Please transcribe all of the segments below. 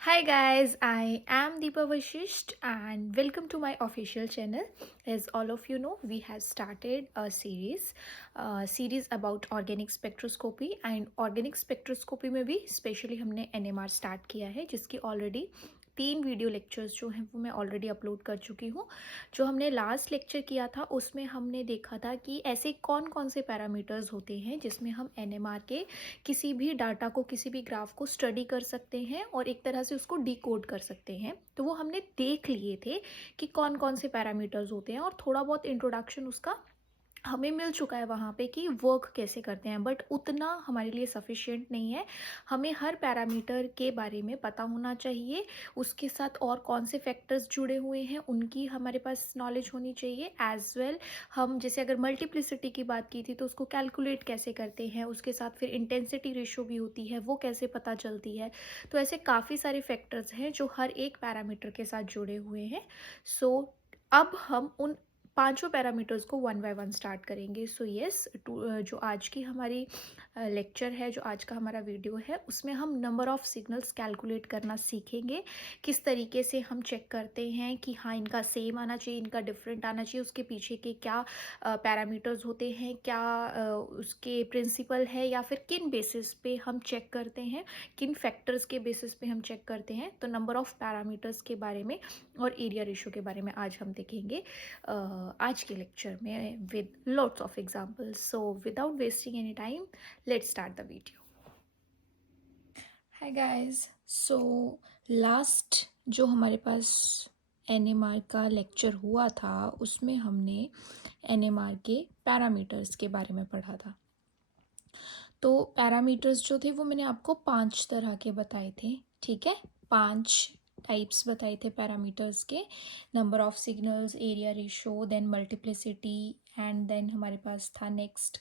Hi guys, I am Deepa Vashisht and welcome to my official channel. As all of you know, we have started a series about organic spectroscopy and organic spectroscopy में भी specially हमने NMR start किया है जिसकी already 3 video lectures जो हैं वो मैं ऑलरेडी अपलोड कर चुकी हूँ। जो हमने लास्ट लेक्चर किया था उसमें हमने देखा था कि ऐसे कौन कौन से पैरामीटर्स होते हैं जिसमें हम NMR के किसी भी डाटा को किसी भी ग्राफ को स्टडी कर सकते हैं और एक तरह से उसको डिकोड कर सकते हैं। तो वो हमने देख लिए थे कि कौन कौन से पैरामीटर्स होते हैं और थोड़ा बहुत इंट्रोडक्शन उसका हमें मिल चुका है वहाँ पे कि वर्क कैसे करते हैं, बट उतना हमारे लिए सफिशिएंट नहीं है। हमें हर पैरामीटर के बारे में पता होना चाहिए, उसके साथ और कौन से फैक्टर्स जुड़े हुए हैं उनकी हमारे पास नॉलेज होनी चाहिए एज वेल। हम जैसे अगर मल्टीप्लिसिटी की बात की थी तो उसको कैलकुलेट कैसे करते हैं, उसके साथ फिर इंटेंसिटी रेशियो भी होती है, वो कैसे पता चलती है। तो ऐसे काफ़ी सारे फैक्टर्स हैं जो हर एक पैरामीटर के साथ जुड़े हुए हैं। सो अब हम उन पांचों पैरामीटर्स को वन बाय वन स्टार्ट करेंगे। सो यस, जो आज की हमारी लेक्चर है, जो आज का हमारा वीडियो है, उसमें हम नंबर ऑफ़ सिग्नल्स कैलकुलेट करना सीखेंगे। किस तरीके से हम चेक करते हैं कि हाँ इनका सेम आना चाहिए, इनका डिफरेंट आना चाहिए, उसके पीछे के क्या पैरामीटर्स होते हैं, क्या उसके प्रिंसिपल है, या फिर किन बेसिस पे हम चेक करते हैं, किन फैक्टर्स के बेसिस पे हम चेक करते हैं। तो नंबर ऑफ़ पैरामीटर्स के बारे में और एरिया रेशियो के बारे में आज हम देखेंगे आज के लेक्चर में with lots of examples. So without wasting any time, let's start the video. Hi guys, so last जो हमारे पास एनएमआर का लेक्चर हुआ था उसमें हमने एनएमआर के पैरामीटर्स के बारे में पढ़ा था। तो पैरामीटर्स जो थे वो मैंने आपको 5 तरह के बताए थे, ठीक है। 5 टाइप्स बताए थे पैरामीटर्स के: number of signals, area ratio, then multiplicity, and then हमारे पास था नेक्स्ट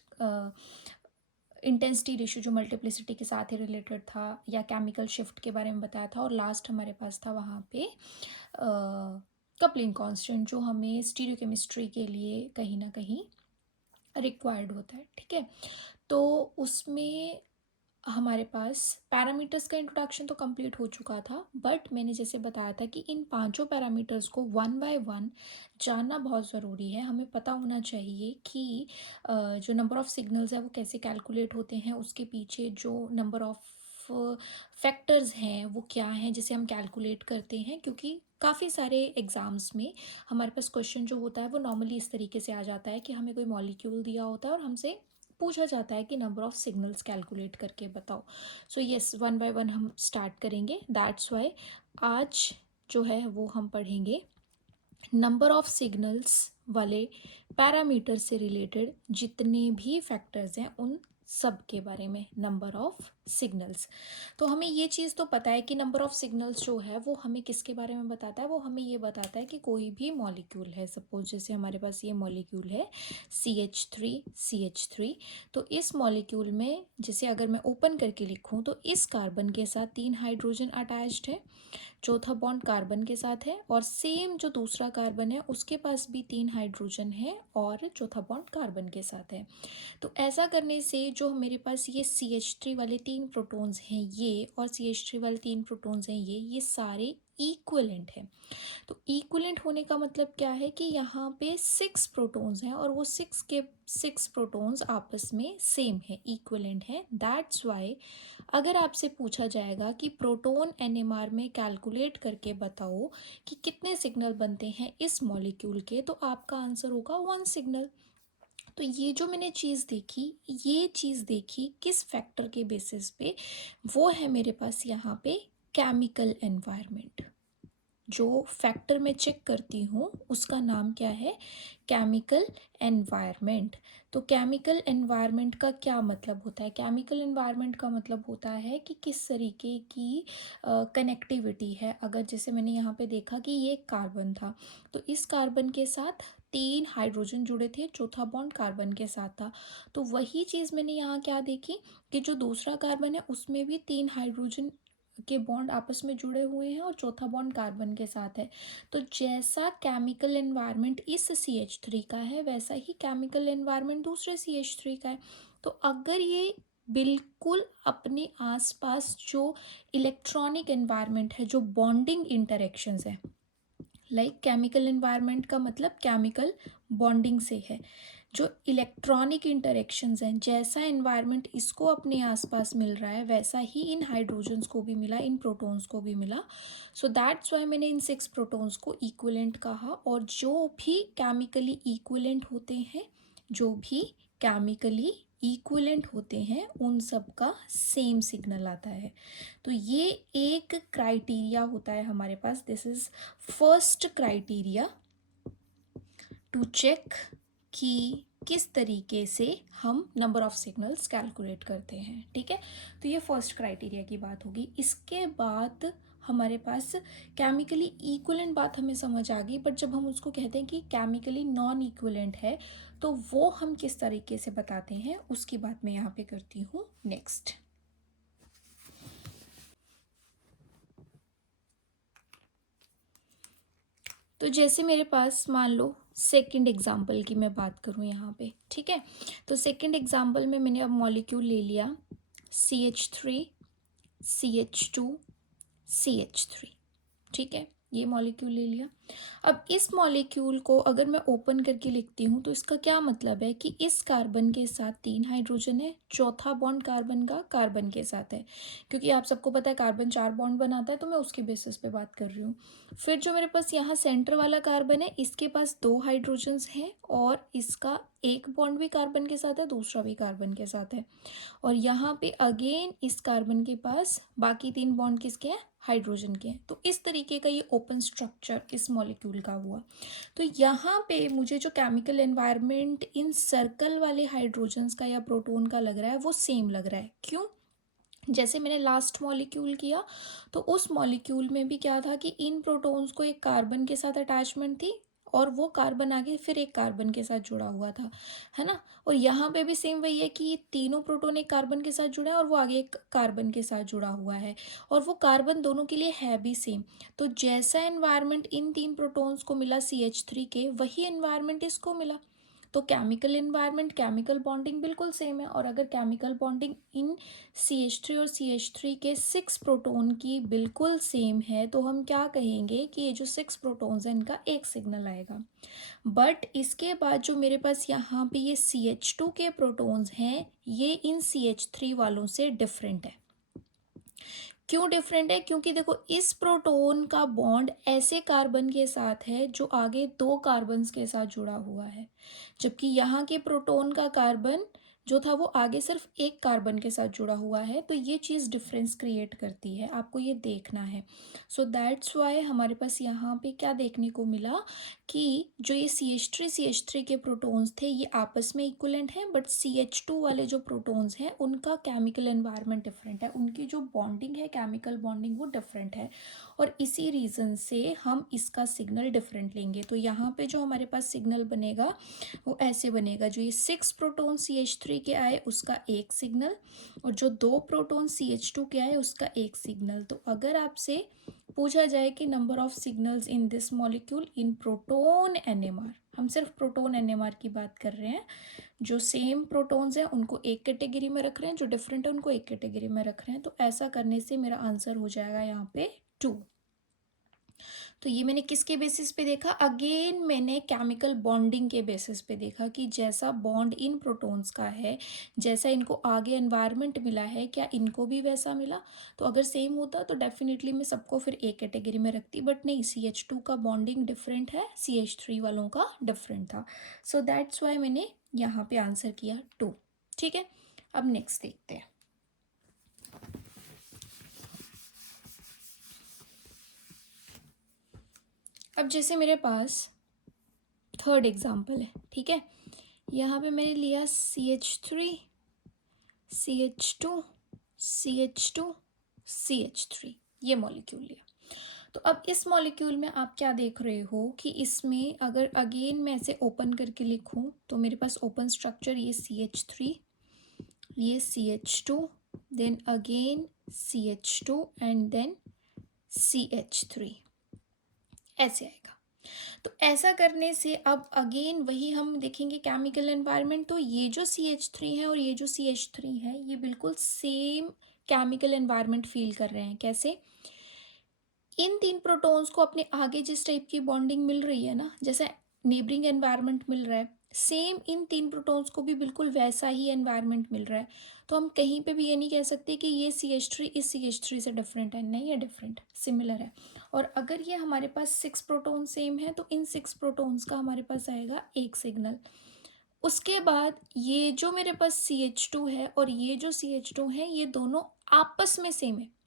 इंटेंसिटी रेशो जो मल्टीप्लिसिटी के साथ ही रिलेटेड था, या केमिकल शिफ्ट के बारे में बताया था, और लास्ट हमारे पास था वहाँ पे कपलिंग कांस्टेंट जो हमें स्टीरियोकेमिस्ट्री के लिए कहीं ना कहीं रिक्वायर्ड होता है, ठीक है। तो उसमें हमारे पास पैरामीटर्स का इंट्रोडक्शन तो कंप्लीट हो चुका था, बट मैंने जैसे बताया था कि इन पांचों पैरामीटर्स को वन बाय वन जानना बहुत ज़रूरी है। हमें पता होना चाहिए कि जो नंबर ऑफ़ सिग्नल्स है वो कैसे कैलकुलेट होते हैं, उसके पीछे जो नंबर ऑफ़ फैक्टर्स हैं वो क्या हैं जिसे हम कैलकुलेट करते हैं, क्योंकि काफ़ी सारे एग्ज़ाम्स में हमारे पास क्वेश्चन जो होता है वो नॉर्मली इस तरीके से आ जाता है कि हमें कोई मॉलिक्यूल दिया होता है और हमसे पूछा जाता है कि नंबर ऑफ सिग्नल्स कैलकुलेट करके बताओ। So yes, one by one हम स्टार्ट करेंगे। दैट्स वाई आज जो है वो हम पढ़ेंगे नंबर ऑफ सिग्नल्स वाले पैरामीटर से रिलेटेड जितने भी फैक्टर्स हैं उन सब के बारे में, नंबर ऑफ सिग्नल्स। तो हमें ये चीज़ तो पता है कि नंबर ऑफ सिग्नल्स जो है वो हमें किसके बारे में बताता है, वो हमें ये बताता है कि कोई भी मॉलिक्यूल है, सपोज जैसे हमारे पास ये मॉलिक्यूल है CH3। तो इस मॉलिक्यूल में जैसे अगर मैं ओपन करके लिखूं तो इस कार्बन के साथ 3 हाइड्रोजन अटैच्ड है, चौथा बॉन्ड कार्बन के साथ है, और सेम जो दूसरा कार्बन है उसके पास भी 3 हाइड्रोजन है और चौथा बॉन्ड कार्बन के साथ है। तो ऐसा करने से जो मेरे पास ये CH3 वाले 3 प्रोटॉन्स हैं ये, और CH3 वाले 3 प्रोटॉन्स हैं ये सारे इक्विवेलेंट हैं। तो इक्विवेलेंट होने का मतलब क्या है कि यहाँ पे 6 प्रोटॉन्स हैं और वो 6 प्रोटॉन्स आपस में सेम है, इक्विवेलेंट है। दैट्स वाई अगर आपसे पूछा जाएगा कि प्रोटॉन एनएमआर में कैलकुलेट करके बताओ कि कितने सिग्नल बनते हैं इस मॉलिक्यूल के, तो आपका आंसर होगा 1 सिग्नल। तो ये जो मैंने चीज़ देखी, ये चीज़ देखी किस फैक्टर के बेसिस पे, वो है मेरे पास यहाँ पे केमिकल एनवायरनमेंट। जो फैक्टर मैं चेक करती हूँ उसका नाम क्या है, केमिकल एनवायरनमेंट। तो केमिकल एनवायरनमेंट का क्या मतलब होता है, केमिकल एनवायरनमेंट का मतलब होता है कि किस तरीके की कनेक्टिविटी है। अगर जैसे मैंने यहाँ पे देखा कि ये कार्बन था, तो इस कार्बन के साथ 3 हाइड्रोजन जुड़े थे, चौथा बॉन्ड कार्बन के साथ था। तो वही चीज़ मैंने यहाँ क्या देखी कि जो दूसरा कार्बन है उसमें भी 3 हाइड्रोजन के बॉन्ड आपस में जुड़े हुए हैं और चौथा बॉन्ड कार्बन के साथ है। तो जैसा केमिकल एनवायरनमेंट इस CH3 का है वैसा ही केमिकल एनवायरनमेंट दूसरे CH3 का है। तो अगर ये बिल्कुल अपने आसपास जो इलेक्ट्रॉनिक एनवायरनमेंट है, जो बॉन्डिंग इंटरेक्शंस है, लाइक केमिकल एनवायरनमेंट का मतलब केमिकल बॉन्डिंग से है, जो इलेक्ट्रॉनिक इंटरेक्शंस हैं, जैसा एनवायरनमेंट इसको अपने आसपास मिल रहा है वैसा ही इन हाइड्रोजन्स को भी मिला, इन प्रोटॉन्स को भी मिला। सो दैट्स वाई मैंने इन 6 प्रोटॉन्स को इक्विवेलेंट कहा। और जो भी केमिकली इक्विवेलेंट होते हैं, जो भी केमिकली इक्विवेलेंट होते हैं, उन सब का सेम सिग्नल आता है। तो ये एक क्राइटेरिया होता है हमारे पास। This is first criteria to check कि किस तरीके से हम नंबर ऑफ सिग्नल्स कैलकुलेट करते हैं। ठीक है, तो ये फर्स्ट क्राइटेरिया की बात होगी। इसके बाद हमारे पास केमिकली इक्विवेलेंट बात हमें समझ आ गई, बट जब हम उसको कहते हैं कि केमिकली नॉन इक्विवेलेंट है, तो वो हम किस तरीके से बताते हैं उसकी बात मैं यहाँ पे करती हूँ नेक्स्ट। तो जैसे मेरे पास मान लो सेकंड एग्जाम्पल की मैं बात करूँ यहाँ पे, ठीक है। तो सेकंड एग्जाम्पल में मैंने अब मॉलिक्यूल ले लिया CH3 CH2 CH3, ठीक है, ये मॉलिक्यूल ले लिया। अब इस मॉलिक्यूल को अगर मैं ओपन करके लिखती हूँ तो इसका क्या मतलब है कि इस कार्बन के साथ 3 हाइड्रोजन है, चौथा बॉन्ड कार्बन का कार्बन के साथ है, क्योंकि आप सबको पता है कार्बन 4 बॉन्ड बनाता है, तो मैं उसके बेसिस पे बात कर रही हूँ। फिर जो मेरे पास यहाँ सेंटर वाला कार्बन है, इसके पास 2 हाइड्रोजन्स हैं और इसका एक बॉन्ड भी कार्बन के साथ है, दूसरा भी कार्बन के साथ है। और यहाँ पे अगेन इस कार्बन के पास बाकी 3 बॉन्ड किसके हैं, हाइड्रोजन के हैं। तो इस तरीके का ये ओपन स्ट्रक्चर इस मॉलिक्यूल का हुआ। तो यहाँ पे मुझे जो केमिकल एनवायरनमेंट इन सर्कल वाले हाइड्रोजन्स का या प्रोटॉन का लग रहा है वो सेम लग रहा है। क्यों? जैसे मैंने लास्ट मॉलिक्यूल किया तो उस मॉलिक्यूल में भी क्या था कि इन प्रोटॉन्स को एक कार्बन के साथ अटैचमेंट थी और वो कार्बन आगे फिर एक कार्बन के साथ जुड़ा हुआ था, है ना। और यहाँ पे भी सेम वही है कि तीनों प्रोटॉन एक कार्बन के साथ जुड़ा है और वो आगे एक कार्बन के साथ जुड़ा हुआ है, और वो कार्बन दोनों के लिए है भी सेम। तो जैसा एनवायरनमेंट इन 3 प्रोटॉन्स को मिला CH3 के, वही एनवायरनमेंट इसको मिला। तो केमिकल एनवायरनमेंट, केमिकल बॉन्डिंग बिल्कुल सेम है। और अगर केमिकल बॉन्डिंग इन CH3 और CH3 के 6 प्रोटॉन की बिल्कुल सेम है, तो हम क्या कहेंगे कि ये जो 6 प्रोटॉन्स हैं इनका एक सिग्नल आएगा। बट इसके बाद जो मेरे पास यहाँ पे ये CH2 के प्रोटॉन्स हैं, ये इन CH3 वालों से डिफरेंट है। क्यों डिफरेंट है? क्योंकि देखो इस प्रोटॉन का बॉन्ड ऐसे कार्बन के साथ है जो आगे 2 कार्बन्स के साथ जुड़ा हुआ है, जबकि यहाँ के प्रोटॉन का कार्बन जो था वो आगे सिर्फ एक कार्बन के साथ जुड़ा हुआ है। तो ये चीज़ डिफरेंस क्रिएट करती है, आपको ये देखना है। सो दैट्स वाई हमारे पास यहाँ पे क्या देखने को मिला कि जो ये CH3 के प्रोटॉन्स थे ये आपस में इक्विवेलेंट हैं, बट CH2 वाले जो प्रोटॉन्स हैं उनका केमिकल एनवायरनमेंट डिफरेंट है, उनकी जो बॉन्डिंग है, केमिकल बॉन्डिंग, वो डिफरेंट है। और इसी रीज़न से हम इसका सिग्नल डिफरेंट लेंगे। तो यहाँ पे जो हमारे पास सिग्नल बनेगा वो ऐसे बनेगा, जो ये 6 प्रोटॉन CH3 के आए उसका एक सिग्नल, और जो 2 प्रोटॉन CH2 के आए उसका एक सिग्नल। तो अगर आपसे पूछा जाए कि number of signals in this molecule in proton NMR, हम सिर्फ प्रोटॉन NMR की बात कर रहे हैं, जो सेम प्रोटॉन्स हैं उनको एक कैटेगरी में रख रहे हैं, जो डिफरेंट है उनको एक कैटेगरी में रख रहे हैं। तो ऐसा करने से मेरा आंसर हो जाएगा यहाँ पे 2। तो ये मैंने किसके बेसिस पे देखा? अगेन मैंने केमिकल बॉन्डिंग के बेसिस पे देखा कि जैसा बॉन्ड इन प्रोटॉन्स का है, जैसा इनको आगे एनवायरनमेंट मिला है, क्या इनको भी वैसा मिला। तो अगर सेम होता तो डेफिनेटली मैं सबको फिर एक कैटेगरी में रखती, बट नहीं, CH2 का बॉन्डिंग डिफरेंट है, CH3 वालों का डिफरेंट था। सो दैट्स वाई मैंने यहाँ पे आंसर किया 2। ठीक है, अब नेक्स्ट देखते हैं। अब जैसे मेरे पास थर्ड एग्जाम्पल है, ठीक है, यहाँ पे मैंने लिया CH3 CH2 CH2 CH3, ये मॉलिक्यूल लिया। तो अब इस मॉलिक्यूल में आप क्या देख रहे हो कि इसमें अगर अगेन मैं ऐसे ओपन करके लिखूं तो मेरे पास ओपन स्ट्रक्चर ये CH3, ये CH2, then again CH2 and then CH3, ऐसे आएगा। तो ऐसा करने से अब अगेन वही हम देखेंगे केमिकल एनवायरनमेंट, तो ये जो CH3 है और ये जो CH3 है ये बिल्कुल सेम केमिकल एनवायरनमेंट फील कर रहे हैं। कैसे? इन तीन प्रोटॉन्स को अपने आगे जिस टाइप की बॉन्डिंग मिल रही है ना, जैसे नेबरिंग एनवायरनमेंट मिल रहा है, सेम इन तीन प्रोटॉन्स को भी बिल्कुल वैसा ही एनवायरनमेंट मिल रहा है। तो हम कहीं पे भी ये नहीं कह सकते कि ये CH3 इस CH3 से डिफरेंट है, नहीं, ये डिफरेंट सिमिलर है। और अगर ये हमारे पास 6 प्रोटॉन सेम है तो इन 6 प्रोटॉन्स का हमारे पास आएगा एक सिग्नल। उसके बाद ये जो मेरे पास CH2 है और ये जो CH2 है ये दोनों आपस में सेम है।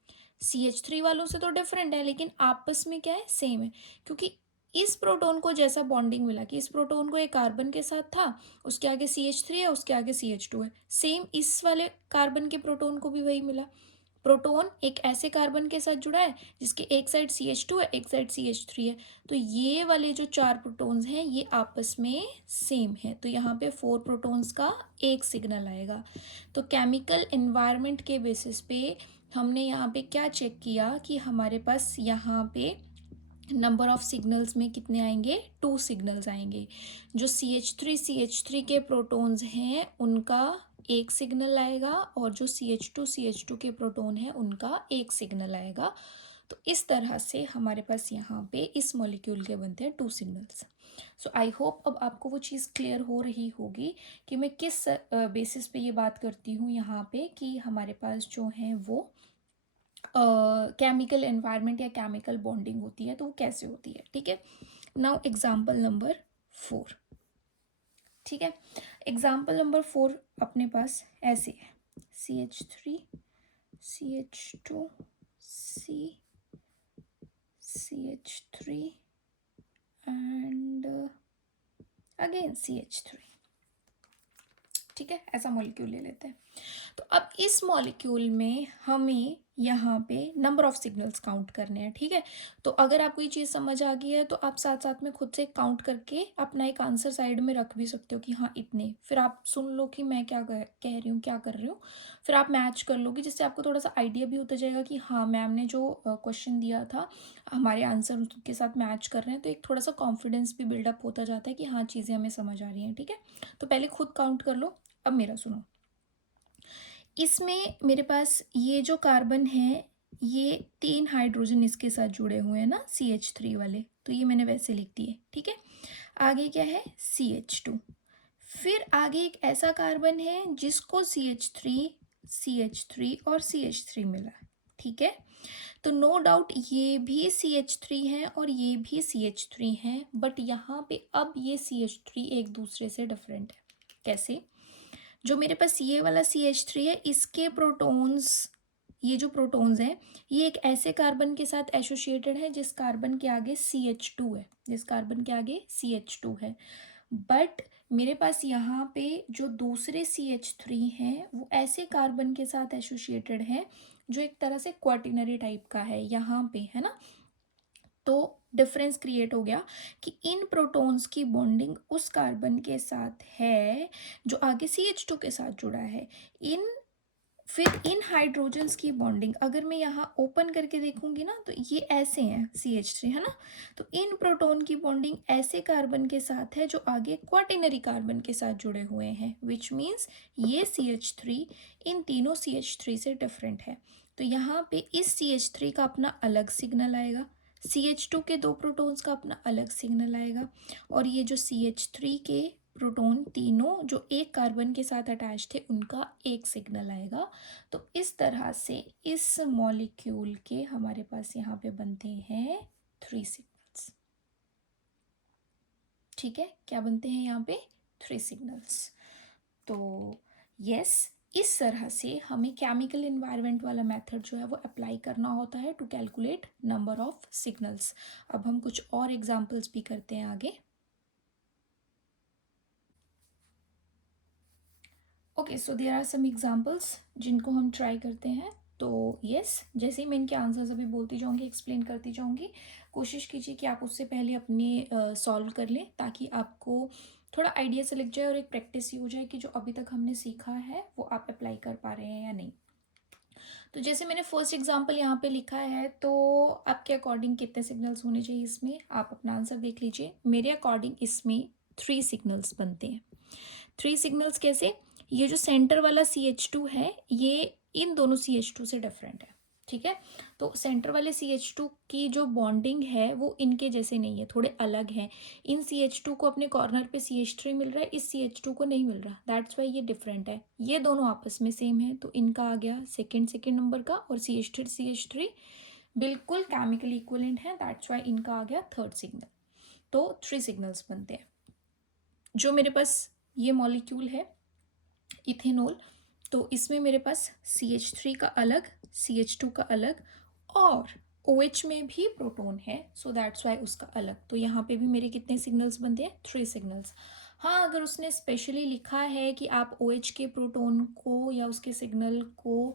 CH3 वालों से तो डिफरेंट है लेकिन आपस में क्या है, सेम है। क्योंकि इस प्रोटॉन को जैसा बॉन्डिंग मिला कि इस प्रोटॉन को एक कार्बन के साथ था, उसके आगे CH3 है, उसके आगे CH2 है, सेम इस वाले कार्बन के प्रोटॉन को भी वही मिला। प्रोटॉन एक ऐसे कार्बन के साथ जुड़ा है जिसके एक साइड CH2 है, एक साइड CH3 है, तो ये वाले जो 4 प्रोटॉन्स हैं ये आपस में सेम है। तो यहाँ पे 4 प्रोटॉन्स का एक सिग्नल आएगा। तो केमिकल एनवायरनमेंट के बेसिस पे हमने यहाँ पे क्या चेक किया कि हमारे पास यहाँ पे नंबर ऑफ सिग्नल्स में कितने आएंगे, 2 सिग्नल्स आएंगे। जो CH3 के प्रोटॉन्स हैं उनका एक सिग्नल आएगा और जो CH2 के प्रोटॉन है उनका एक सिग्नल आएगा। तो इस तरह से हमारे पास यहाँ पे इस मॉलिक्यूल के बनते हैं 2 सिग्नल्स। सो आई होप अब आपको वो चीज़ क्लियर हो रही होगी कि मैं किस बेसिस पे ये बात करती हूँ यहाँ पे कि हमारे पास जो है वो केमिकल एनवायरनमेंट या केमिकल बॉन्डिंग होती है तो वो कैसे होती है। ठीक है, नाउ एग्जाम्पल नंबर 4। ठीक है, एग्जाम्पल नंबर 4 अपने पास ऐसे है, CH3 CH2 CH3 and again CH3। ठीक है, ऐसा मॉलिक्यूल ले लेते हैं। तो अब इस मॉलिक्यूल में हमें यहाँ पे नंबर ऑफ सिग्नल्स काउंट करने हैं। ठीक है, तो अगर आपको ये चीज़ समझ आ गई है तो आप साथ साथ में खुद से काउंट करके अपना एक आंसर साइड में रख भी सकते हो कि हाँ इतने, फिर आप सुन लो कि मैं क्या कह रही हूँ, क्या कर रही हूँ, फिर आप मैच कर लोगे, जिससे आपको थोड़ा सा आइडिया भी होता जाएगा कि हाँ मैम ने जो क्वेश्चन दिया था हमारे आंसर के साथ मैच कर रहे हैं। तो एक थोड़ा सा कॉन्फिडेंस भी बिल्डअप होता जाता है कि हाँ चीज़ें हमें समझ आ रही हैं। ठीक है, तो पहले खुद काउंट कर लो, अब मेरा सुनो। इसमें मेरे पास ये जो कार्बन है ये 3 हाइड्रोजन इसके साथ जुड़े हुए हैं ना, CH3 वाले, तो ये मैंने वैसे लिख दिए। ठीक है, आगे क्या है, CH2। फिर आगे एक ऐसा कार्बन है जिसको CH3 और CH3 मिला। ठीक है, तो नो डाउट ये भी CH3 है और ये भी CH3 है, बट यहाँ पे अब ये CH3 एक दूसरे से डिफरेंट है। कैसे? जो मेरे पास ये वाला CH3 है इसके प्रोटॉन्स, ये जो प्रोटॉन्स हैं ये एक ऐसे कार्बन के साथ एसोसिएटेड है जिस कार्बन के आगे CH2 है, जिस कार्बन के आगे CH2 है। बट मेरे पास यहाँ पे जो दूसरे CH3 हैं वो ऐसे कार्बन के साथ एसोसिएटेड है जो एक तरह से क्वार्टिनरी टाइप का है यहाँ पे, है ना। तो डिफरेंस क्रिएट हो गया कि इन प्रोटॉन्स की बॉन्डिंग उस कार्बन के साथ है जो आगे CH2 के साथ जुड़ा है। फिर इन हाइड्रोजन्स की बॉन्डिंग अगर मैं यहाँ ओपन करके देखूंगी ना तो ये ऐसे हैं CH3, है ना। तो इन प्रोटॉन की बॉन्डिंग ऐसे कार्बन के साथ है जो आगे क्वार्टिनरी कार्बन के साथ जुड़े हुए हैं, विच मीन्स ये CH3 इन तीनों CH3 से डिफरेंट है। तो यहाँ पे इस CH3 का अपना अलग सिग्नल आएगा, CH2 के 2 प्रोटॉन्स का अपना अलग सिग्नल आएगा, और ये जो CH3 के प्रोटॉन तीनों जो एक कार्बन के साथ अटैच थे उनका एक सिग्नल आएगा। तो इस तरह से इस मॉलिक्यूल के हमारे पास यहाँ पे बनते हैं 3 सिग्नल्स। ठीक है, क्या बनते हैं यहाँ पे, 3 सिग्नल्स। तो यस, इस तरह से हमें केमिकल एनवायरनमेंट वाला मेथड जो है वो अप्लाई करना होता है to calculate number of signals. अब हम कुछ और एग्जांपल्स भी करते हैं आगे। Okay, so there are some examples जिनको हम ट्राई करते हैं। तो यस, जैसे ही मैं इनके आंसर्स अभी बोलती जाऊंगी, एक्सप्लेन करती जाऊंगी, कोशिश कीजिए कि आप उससे पहले अपने सॉल्व कर लें ताकि आपको थोड़ा आइडिया से लग जाए और एक प्रैक्टिस ही हो जाए कि जो अभी तक हमने सीखा है वो आप अप्लाई कर पा रहे हैं या नहीं। तो जैसे मैंने फर्स्ट एग्जांपल यहाँ पे लिखा है, तो आप आपके अकॉर्डिंग कितने सिग्नल्स होने चाहिए इसमें, आप अपना आंसर देख लीजिए। मेरे अकॉर्डिंग इसमें 3 सिग्नल्स बनते हैं। 3 सिग्नल्स कैसे? ये जो सेंटर वाला CH2 है ये इन दोनों CH2 से डिफरेंट है, ठीक है। तो सेंटर वाले CH2 की जो बॉन्डिंग है वो इनके जैसे नहीं है, थोड़े अलग हैं। इन CH2 को अपने कॉर्नर पे CH3 मिल रहा है, इस CH2 को नहीं मिल रहा, दैट्स वाई ये डिफरेंट है। ये दोनों आपस में सेम है, तो इनका आ गया सेकेंड नंबर का, और CH3 बिल्कुल केमिकली इक्विवेलेंट है, दैट्स वाई इनका आ गया थर्ड सिग्नल। तो 3 सिग्नल्स बनते हैं। जो मेरे पास ये मॉलिक्यूल है इथेनॉल, तो इसमें मेरे पास CH3 का अलग, CH2 का अलग, और OH में भी प्रोटॉन है, सो दैट्स वाई उसका अलग। तो यहाँ पे भी मेरे कितने सिग्नल्स बनते हैं? 3 सिग्नल्स। हाँ, अगर उसने स्पेशली लिखा है कि आप OH के प्रोटॉन को या उसके सिग्नल को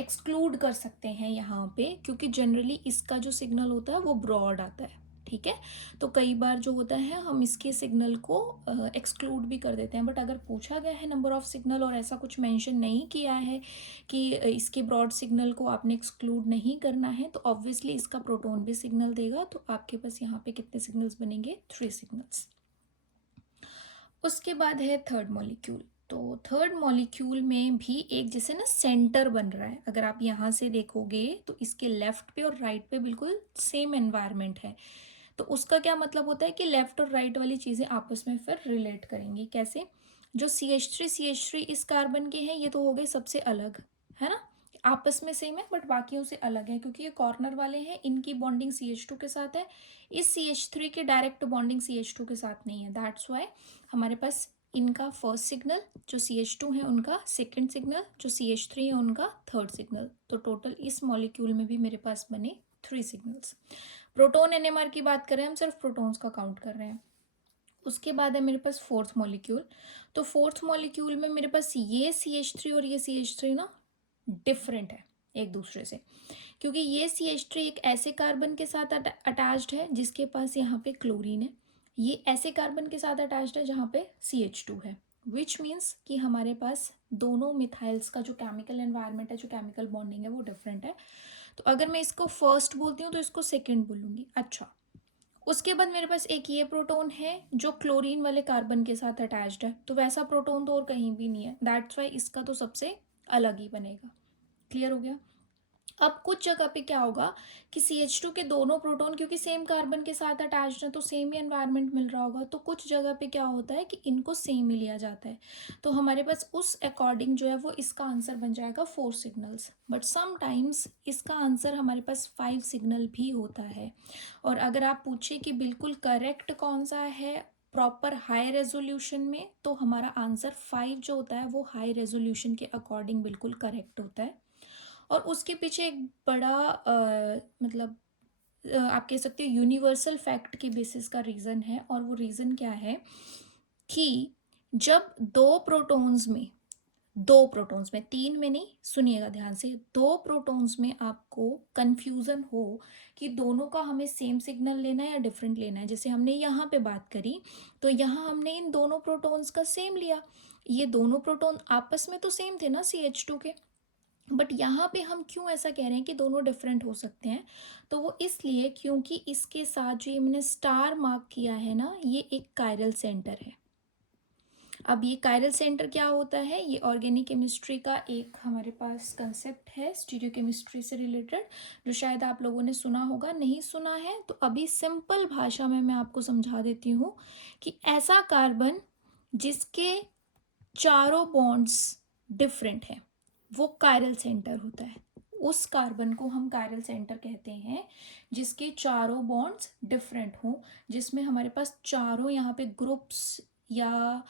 एक्सक्लूड कर सकते हैं यहाँ पे, क्योंकि जनरली इसका जो सिग्नल होता है वो ब्रॉड आता है, ठीक है। तो कई बार जो होता है हम इसके सिग्नल को एक्सक्लूड भी कर देते हैं, बट अगर पूछा गया है नंबर ऑफ सिग्नल और ऐसा कुछ मेंशन नहीं किया है कि इसके ब्रॉड सिग्नल को आपने एक्सक्लूड नहीं करना है, तो ऑब्वियसली इसका प्रोटॉन भी सिग्नल देगा। तो आपके पास यहाँ पे कितने सिग्नल्स बनेंगे? 3 सिग्नल्स। उसके बाद है थर्ड मॉलिक्यूल। तो थर्ड मॉलिक्यूल में भी एक जैसे ना सेंटर बन रहा है, अगर आप यहाँ से देखोगे तो इसके लेफ्ट पे और राइट पे बिल्कुल सेम एनवायरनमेंट है। तो उसका क्या मतलब होता है कि लेफ्ट और राइट वाली चीज़ें आपस में फिर रिलेट करेंगी। कैसे? जो CH3 इस कार्बन के हैं ये तो हो गए सबसे अलग, है ना। आपस में सेम है बट बाकियों से अलग है, क्योंकि ये कॉर्नर वाले हैं, इनकी बॉन्डिंग CH2 के साथ है, इस CH3 की डायरेक्ट बॉन्डिंग CH2 के साथ नहीं है, दैट्स वाई हमारे पास इनका फर्स्ट सिग्नल जो CH2 है उनका सेकंड सिग्नल, जो CH3 है उनका थर्ड सिग्नल। तो टोटल इस मॉलिक्यूल में भी मेरे पास बने 3 सिग्नल्स। प्रोटॉन NMR की बात करें, हम सिर्फ प्रोटॉन्स का काउंट कर रहे हैं। उसके बाद है मेरे पास फोर्थ मॉलिक्यूल। तो फोर्थ मॉलिक्यूल में मेरे पास ये CH3 और ये CH3 ना डिफरेंट है एक दूसरे से, क्योंकि ये CH3 एक ऐसे कार्बन के साथ अटैच्ड है जिसके पास यहाँ पे क्लोरीन है, ये ऐसे कार्बन के साथ अटैच्ड है जहाँ पे CH2 है, विच मीन्स कि हमारे पास दोनों मिथाइल्स का जो केमिकल एनवायरनमेंट है, जो केमिकल बॉन्डिंग है वो डिफरेंट है। तो अगर मैं इसको फर्स्ट बोलती हूँ तो इसको सेकेंड बोलूँगी। अच्छा, उसके बाद मेरे पास एक ये प्रोटॉन है जो क्लोरीन वाले कार्बन के साथ अटैच्ड है, तो वैसा प्रोटॉन तो और कहीं भी नहीं है, दैट्स वाई इसका तो सबसे अलग ही बनेगा। क्लियर हो गया? अब कुछ जगह पे क्या होगा कि CH2 के दोनों प्रोटॉन क्योंकि सेम कार्बन के साथ अटैच्ड है तो सेम ही एनवायरनमेंट मिल रहा होगा, तो कुछ जगह पे क्या होता है कि इनको सेम ही लिया जाता है। तो हमारे पास उस अकॉर्डिंग जो है वो इसका आंसर बन जाएगा 4 सिग्नल्स, बट समटाइम्स इसका आंसर हमारे पास 5 सिग्नल भी होता है। और अगर आप पूछे कि बिल्कुल करेक्ट कौन सा है प्रॉपर हाई रेजोल्यूशन में, तो हमारा आंसर 5 जो होता है वो हाई रेजोल्यूशन के अकॉर्डिंग बिल्कुल करेक्ट होता है। और उसके पीछे एक बड़ा मतलब आप कह सकते हो यूनिवर्सल फैक्ट की बेसिस का रीज़न है, और वो रीज़न क्या है कि जब दो प्रोटॉन्स में 3 में नहीं, सुनिएगा ध्यान से, 2 प्रोटॉन्स में आपको कंफ्यूजन हो कि दोनों का हमें सेम सिग्नल लेना है या डिफरेंट लेना है, जैसे हमने यहाँ पे बात करी, तो यहाँ हमने इन दोनों प्रोटॉन्स का सेम लिया, ये दोनों प्रोटॉन आपस में तो सेम थे ना CH2 के, बट यहाँ पे हम क्यों ऐसा कह रहे हैं कि दोनों डिफरेंट हो सकते हैं? तो वो इसलिए क्योंकि इसके साथ जो ये मैंने स्टार मार्क किया है ना, ये एक कायरल सेंटर है। अब ये कायरल सेंटर क्या होता है? ये ऑर्गेनिक केमिस्ट्री का एक हमारे पास कंसेप्ट है स्टीरियो केमिस्ट्री से रिलेटेड, जो शायद आप लोगों ने सुना होगा, नहीं सुना है तो अभी सिंपल भाषा में मैं आपको समझा देती हूँ कि ऐसा कार्बन जिसके चारों बॉन्ड्स डिफरेंट हैं वो कायरल सेंटर होता है। उस कार्बन को हम कायरल सेंटर कहते हैं जिसके चारों बॉन्ड्स डिफरेंट हों, जिसमें हमारे पास चारों यहाँ पे ग्रुप्स या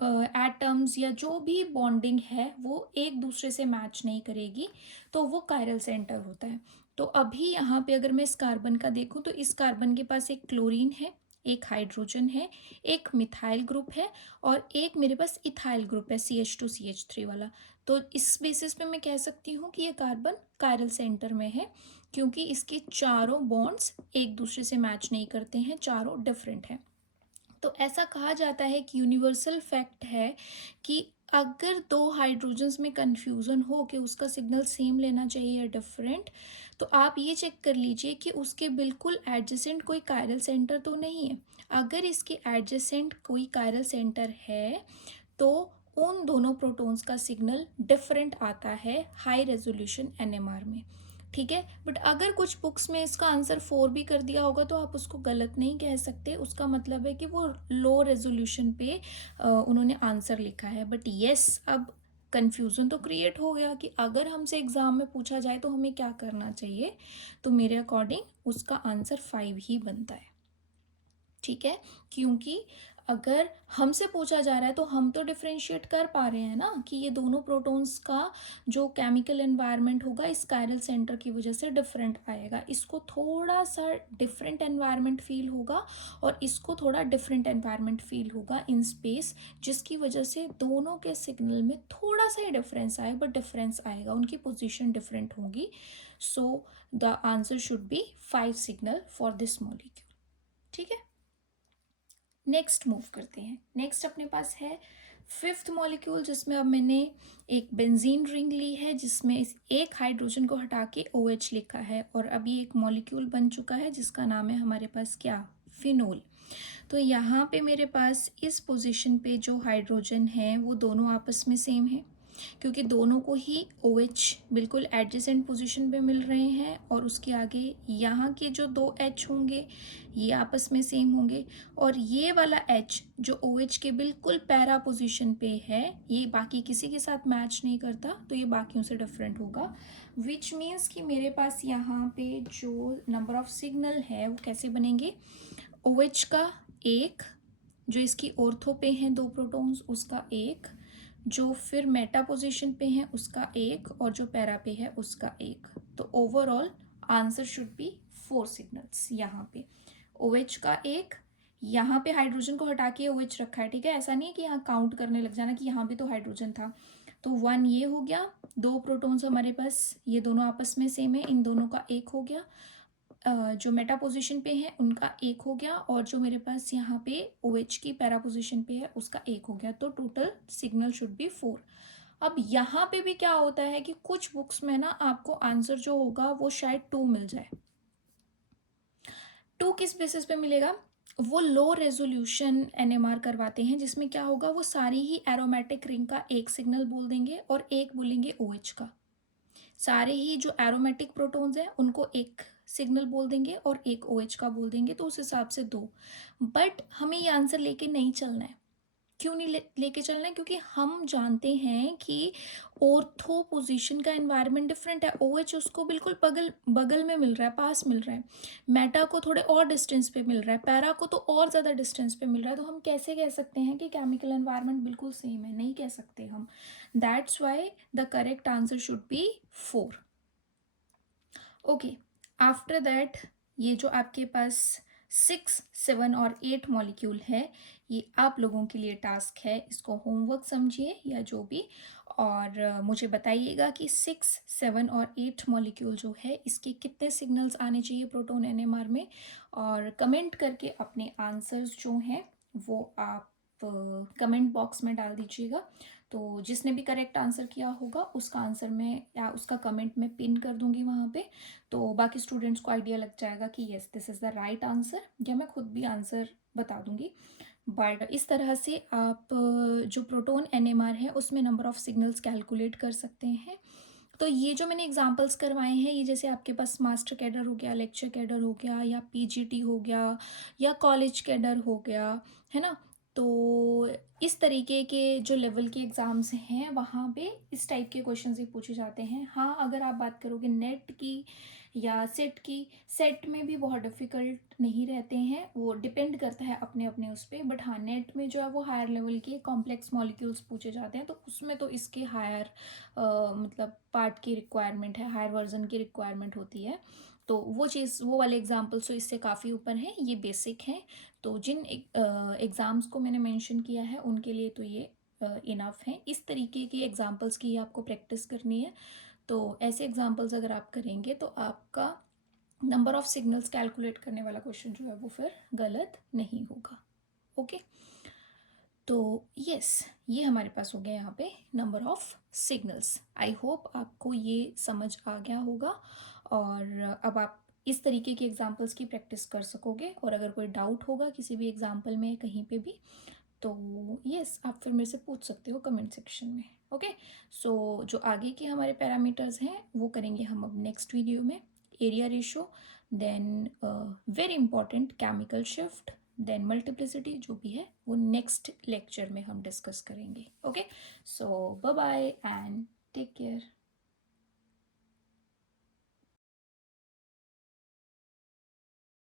एटम्स या जो भी बॉन्डिंग है वो एक दूसरे से मैच नहीं करेगी, तो वो कायरल सेंटर होता है। तो अभी यहाँ पे अगर मैं इस कार्बन का देखूँ तो इस कार्बन के पास एक क्लोरीन है, एक हाइड्रोजन है, एक मिथाइल ग्रुप है, और एक मेरे पास इथाइल ग्रुप है CH2CH3 वाला। तो इस बेसिस पे मैं कह सकती हूँ कि ये कार्बन कायरल सेंटर में है, क्योंकि इसके चारों बॉन्ड्स एक दूसरे से मैच नहीं करते हैं, चारों डिफरेंट हैं। तो ऐसा कहा जाता है कि यूनिवर्सल फैक्ट है कि अगर दो हाइड्रोजन्स में कंफ्यूजन हो कि उसका सिग्नल सेम लेना चाहिए या डिफरेंट, तो आप ये चेक कर लीजिए कि उसके बिल्कुल एडजेसेंट कोई कायरल सेंटर तो नहीं है। अगर इसके एडजेसेंट कोई कायरल सेंटर है तो उन दोनों प्रोटॉन्स का सिग्नल डिफरेंट आता है हाई रेजोल्यूशन एनएमआर में। ठीक है, बट अगर कुछ बुक्स में इसका आंसर 4 भी कर दिया होगा तो आप उसको गलत नहीं कह सकते, उसका मतलब है कि वो लो रेजोल्यूशन पे उन्होंने आंसर लिखा है। बट येस, अब कन्फ्यूज़न तो क्रिएट हो गया कि अगर हमसे एग्ज़ाम में पूछा जाए तो हमें क्या करना चाहिए, तो मेरे अकॉर्डिंग उसका आंसर 5 ही बनता है। ठीक है, क्योंकि अगर हमसे पूछा जा रहा है तो हम तो डिफ्रेंशिएट कर पा रहे हैं ना कि ये दोनों प्रोटॉन्स का जो केमिकल एनवायरनमेंट होगा इस कायरल सेंटर की वजह से डिफरेंट आएगा। इसको थोड़ा सा डिफरेंट एनवायरनमेंट फील होगा और इसको थोड़ा डिफरेंट एनवायरनमेंट फील होगा इन स्पेस, जिसकी वजह से दोनों के सिग्नल में थोड़ा सा ही डिफरेंस आएगा, बट डिफरेंस आएगा, उनकी पोजिशन डिफरेंट होगी। So the answer should be 5 signal for this molecule. ठीक है, नेक्स्ट मूव करते हैं। नेक्स्ट अपने पास है फिफ्थ मॉलिक्यूल, जिसमें अब मैंने एक बेंजीन रिंग ली है जिसमें इस एक हाइड्रोजन को हटा के OH लिखा है, और अभी एक मॉलिक्यूल बन चुका है जिसका नाम है हमारे पास क्या, फिनोल। तो यहाँ पे मेरे पास इस पोजीशन पे जो हाइड्रोजन है वो दोनों आपस में सेम है, क्योंकि दोनों को ही OH बिल्कुल एडजेसेंट पोजीशन पे मिल रहे हैं, और उसके आगे यहाँ के जो दो H होंगे ये आपस में सेम होंगे, और ये वाला H जो OH के बिल्कुल पैरा पोजीशन पे है ये बाकी किसी के साथ मैच नहीं करता, तो ये बाकियों से डिफरेंट होगा। विच मीन्स कि मेरे पास यहाँ पे जो नंबर ऑफ सिग्नल है वो कैसे बनेंगे, OH का एक, जो इसकी ऑर्थो पे हैं दो प्रोटॉन्स उसका एक, जो फिर मेटा पोजीशन पे है उसका एक, और जो पैरा पे है उसका एक। तो overall answer should be 4 signals. यहाँ पे OH का एक, यहाँ पे हाइड्रोजन को हटा के OH रखा है। ठीक है, ऐसा नहीं है कि यहाँ काउंट करने लग जाना कि यहाँ भी तो हाइड्रोजन था। तो 1 ये हो गया, दो प्रोटॉन्स हमारे पास, ये दोनों आपस में सेम है, इन दोनों का एक हो गया, जो मेटा पोजीशन पे है उनका एक हो गया, और जो मेरे पास यहाँ पे OH की पैरा पोजीशन पे है उसका एक हो गया। तो टोटल सिग्नल शुड बी 4। अब यहाँ पे भी क्या होता है कि कुछ बुक्स में ना आपको आंसर जो होगा वो शायद 2 मिल जाए। 2 किस बेसिस पे मिलेगा, वो लो रेजोल्यूशन NMR करवाते हैं जिसमें क्या होगा, वो सारी ही एरोमेटिक रिंग का एक सिग्नल बोल देंगे और एक बोलेंगे OH का। सारे ही जो एरोमेटिक प्रोटॉन्स हैं उनको एक सिग्नल बोल देंगे और एक OH का बोल देंगे, तो उस हिसाब से 2। बट हमें ये आंसर लेके नहीं चलना है। क्यों नहीं लेके चलना है, क्योंकि हम जानते हैं कि ऑर्थो पोजीशन का एनवायरनमेंट डिफरेंट है। OH उसको बिल्कुल बगल बगल में मिल रहा है, पास मिल रहा है, मेटा को थोड़े और डिस्टेंस पे मिल रहा है, पैरा को तो और ज़्यादा डिस्टेंस पे मिल रहा है। तो हम कैसे कह सकते हैं कि केमिकल एनवायरनमेंट बिल्कुल सेम है, नहीं कह सकते हम। That's why the correct answer should be 4। Okay, after that ये जो आपके पास 6, 7 और 8 मॉलिक्यूल है, ये आप लोगों के लिए टास्क है, इसको होमवर्क समझिए या जो भी, और मुझे बताइएगा कि 6, 7 और 8 मॉलिक्यूल जो है इसके कितने सिग्नल्स आने चाहिए प्रोटॉन NMR में, और कमेंट करके अपने आंसर्स जो हैं वो आप कमेंट बॉक्स में डाल दीजिएगा। तो जिसने भी करेक्ट आंसर किया होगा उसका आंसर मैं या उसका कमेंट मैं पिन कर दूंगी वहाँ पे, तो बाकी स्टूडेंट्स को आइडिया लग जाएगा कि yes this is the right answer, या मैं खुद भी आंसर बता दूंगी। बट इस तरह से आप जो प्रोटॉन NMR है उसमें नंबर ऑफ सिग्नल्स कैलकुलेट कर सकते हैं। तो ये जो मैंने एग्जांपल्स करवाए हैं, ये जैसे आपके पास मास्टर कैडर हो गया, लेक्चर कैडर हो गया, या PGT हो गया, या कॉलेज कैडर हो गया, है ना। तो इस तरीके के जो लेवल के एग्ज़ाम्स हैं वहाँ पे इस टाइप के क्वेश्चंस ही पूछे जाते हैं। हाँ, अगर आप बात करोगे नेट की या सेट की, सेट में भी बहुत डिफ़िकल्ट नहीं रहते हैं, वो डिपेंड करता है अपने अपने उस पर। बट हाँ, नेट में जो है वो हायर लेवल के कॉम्प्लेक्स मॉलिक्यूल्स पूछे जाते हैं, तो उसमें तो इसके हायर मतलब पार्ट की रिक्वायरमेंट है, हायर वर्जन की रिक्वायरमेंट होती है। तो वो चीज़, वो वाले एग्जाम्पल्स तो इससे काफ़ी ऊपर हैं, ये बेसिक हैं। तो जिन एग्ज़ाम्स को मैंने मेंशन किया है उनके लिए तो ये इनफ है। इस तरीके की एग्जाम्पल्स की आपको प्रैक्टिस करनी है। तो ऐसे एग्जाम्पल्स अगर आप करेंगे तो आपका नंबर ऑफ सिग्नल्स कैलकुलेट करने वाला क्वेश्चन जो है वो फिर गलत नहीं होगा। ओके, तो यस, ये हमारे पास हो गया यहाँ पे number of signals. I hope आपको ये समझ आ गया होगा और अब आप इस तरीके की एग्जांपल्स की प्रैक्टिस कर सकोगे। और अगर कोई डाउट होगा किसी भी एग्जांपल में कहीं पे भी, तो यस आप फिर मेरे से पूछ सकते हो कमेंट सेक्शन में। ओके, सो जो आगे के हमारे पैरामीटर्स हैं वो करेंगे हम अब नेक्स्ट वीडियो में। Area ratio, then very important chemical shift, then multiplicity, जो भी है वो नेक्स्ट लेक्चर में हम डिस्कस करेंगे। Okay, so bye bye and take care.